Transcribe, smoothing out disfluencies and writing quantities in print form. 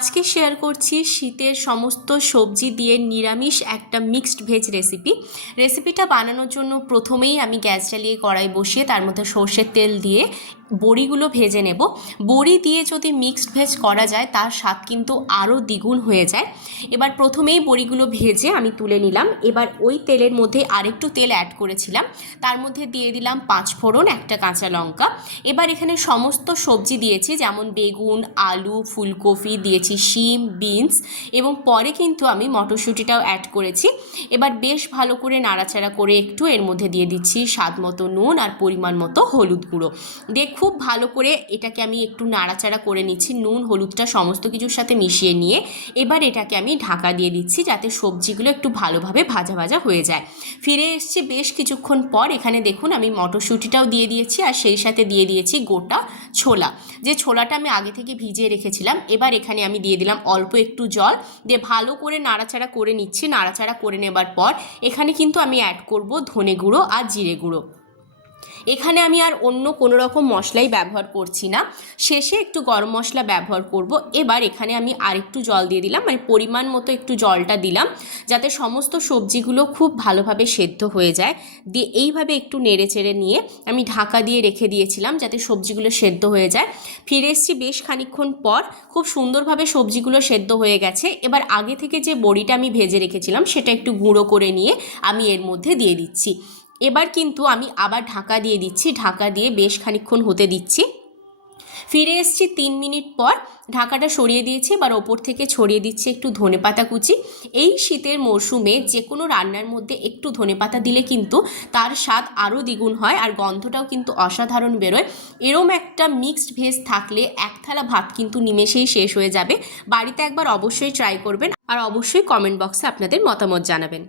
আজকে শেয়ার করছি শীতের সমস্ত সবজি দিয়ে নিরামিষ একটা মিক্সড ভেজ রেসিপিটা বানানোর জন্য প্রথমেই আমি গ্যাস জ্বালিয়ে কড়াই বসিয়ে তার মধ্যে সর্ষের তেল দিয়ে বড়িগুলো ভেজে নেব। বড়ি দিয়ে যদি মিক্সড ভেজ করা যায় তার স্বাদ কিন্তু আরও দ্বিগুণ হয়ে যায়। এবার প্রথমেই বড়িগুলো ভেজে আমি তুলে নিলাম। এবার ওই তেলের মধ্যে আরেকটু তেল অ্যাড করেছিলাম, তার মধ্যে দিয়ে দিলাম 5 ফোড়ন, একটা কাঁচা লঙ্কা। এবার এখানে সমস্ত সবজি দিয়েছি, যেমন বেগুন, আলু, ফুলকপি দিয়েছি, শিম, বিনস এবং পরে কিন্তু আমি মটরশুঁটিটাও অ্যাড করেছি। এবার বেশ ভালো করে নাড়াচাড়া করে একটু এর মধ্যে দিয়ে দিচ্ছি স্বাদ মতো নুন আর পরিমাণ মতো হলুদ গুঁড়ো দিয়ে খুব ভালো করে এটাকে আমি একটু নাড়াচাড়া করে নিচ্ছি। নুন হলুদটা সমস্ত কিছুর সাথে মিশিয়ে নিয়ে এবার এটাকে আমি ঢাকা দিয়ে দিচ্ছি যাতে সবজিগুলো একটু ভালোভাবে ভাজা ভাজা হয়ে যায়। ফিরে এসছি বেশ কিছুক্ষণ পর। এখানে দেখুন আমি মটরশুঁটিটাও দিয়ে দিয়েছি আর সেই সাথে দিয়ে দিয়েছি গোটা ছোলা, যে ছোলাটা আমি আগে থেকে ভিজিয়ে রেখেছিলাম। এবার এখানে আমি দিয়ে দিলাম অল্প একটু জল দিয়ে ভালো করে নাড়াচাড়া করে নিচ্ছি। নাড়াচাড়া করে নেবার পর এখানে কিন্তু আমি অ্যাড করব ধনে গুঁড়ো আর জিরে গুঁড়ো। এখানে আমি আর অন্য কোনো রকম মশলাই ব্যবহার করছি না, শেষে একটু গরম মশলা ব্যবহার করব। এবার এখানে আমি আরেকটু জল দিয়ে দিলাম, মানে পরিমাণ মতো একটু জলটা দিলাম যাতে সমস্ত সবজিগুলো খুব ভালোভাবে সেদ্ধ হয়ে যায়। দিয়ে এইভাবে একটু নেড়ে চেড়ে নিয়ে আমি ঢাকা দিয়ে রেখে দিয়েছিলাম যাতে সবজিগুলো সেদ্ধ হয়ে যায়। ফিরে এসেছি বেশ খানিকক্ষণ পর, খুব সুন্দরভাবে সবজিগুলো সেদ্ধ হয়ে গেছে। এবার আগে থেকে যে বড়িটা আমি ভেজে রেখেছিলাম সেটা একটু গুঁড়ো করে নিয়ে আমি এর মধ্যে দিয়ে দিচ্ছি। এবার কিন্তু আমি আবার ঢাকা দিয়ে দিচ্ছি, ঢাকা দিয়ে বেশ খানিকক্ষণ হতে দিচ্ছি। ফিরে এসেছি 3 মিনিট পর, ঢাকাটা সরিয়ে দিয়েছি। এবার ওপর থেকে ছড়িয়ে দিচ্ছি একটু ধনেপাতা কুচি। এই শীতের মরশুমে যে কোনো রান্নার মধ্যে একটু ধনেপাতা দিলে কিন্তু তার স্বাদ আরও দ্বিগুণ হয় আর গন্ধটাও কিন্তু অসাধারণ বেরোয়। এরম একটা মিক্সড ভেজ থাকলে এক থালা ভাত কিন্তু নিমেষেই শেষ হয়ে যাবে। বাড়িতে একবার অবশ্যই ট্রাই করবেন আর অবশ্যই কমেন্ট বক্সে আপনাদের মতামত জানাবেন।